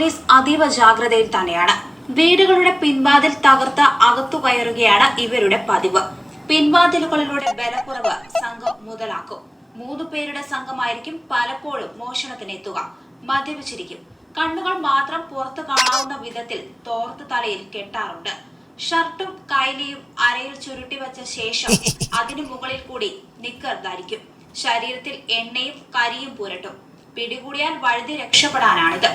Police അതീവ ജാഗ്രതയിൽ തന്നെയാണ്. വീടുകളുടെ പിൻവാതിൽ തകർത്ത് അകത്തു കയറുകയാണ് ഇവരുടെ പതിവ്. പിൻവാതിലുകളിലൂടെ ബലക്കുറവ് സംഘം മുതലാക്കും. 3 പേരുടെ സംഘമായിരിക്കും പലപ്പോഴും മോഷണത്തിനെത്തുക. മദ്യപിച്ചിരിക്കും. കണ്ണുകൾ മാത്രം പുറത്തു കാണാവുന്ന വിധത്തിൽ തോർത്ത് തലയിൽ കെട്ടാറുണ്ട്. ഷർട്ടും കൈലിയും അരയിൽ ചുരുട്ടിവച്ച ശേഷം അതിനു മുകളിൽ കൂടി നിക്കർ ധരിക്കും. ശരീരത്തിൽ എണ്ണയും കരിയും പുരട്ടും. പിടികൂടിയാൽ വഴുതി രക്ഷപ്പെടാനാണിത്.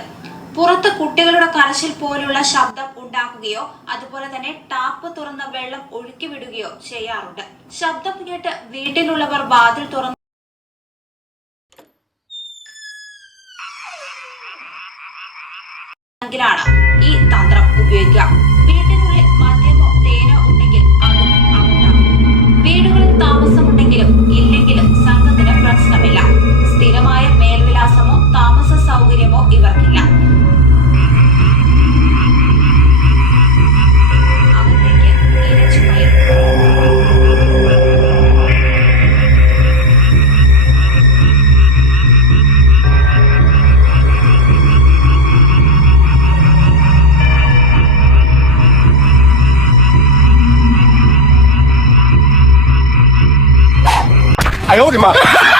പുറത്ത് കുട്ടികളുടെ കരച്ചിൽ പോലുള്ള ശബ്ദം ഉണ്ടാക്കുകയോ അതുപോലെ തന്നെ ടാപ്പ് തുറന്ന വെള്ളം ഒഴുക്കി വിടുകയോ ചെയ്യാറുണ്ട്. ശബ്ദം കേട്ട് വീട്ടിലുള്ളവർ വാതിൽ തുറന്ന് ാണ് ഈ തന്ത്രം ഉപയോഗിക്കുക. വീട്ടിനുള്ളിൽ മദ്യമോ തേനോ ഉണ്ടെങ്കിൽ അതും അകത്താക്കും. വീടുകളിൽ താമസമുണ്ടെങ്കിലും ഇല്ലെങ്കിലും സംഘത്തിന് പ്രശ്നമില്ല. സ്ഥിരമായ മേൽവിലാസമോ താമസ സൗകര്യമോ ഇവർക്കില്ല. അകത്തേക്ക് ഇരച്ചു കയറും.哎呦我的妈！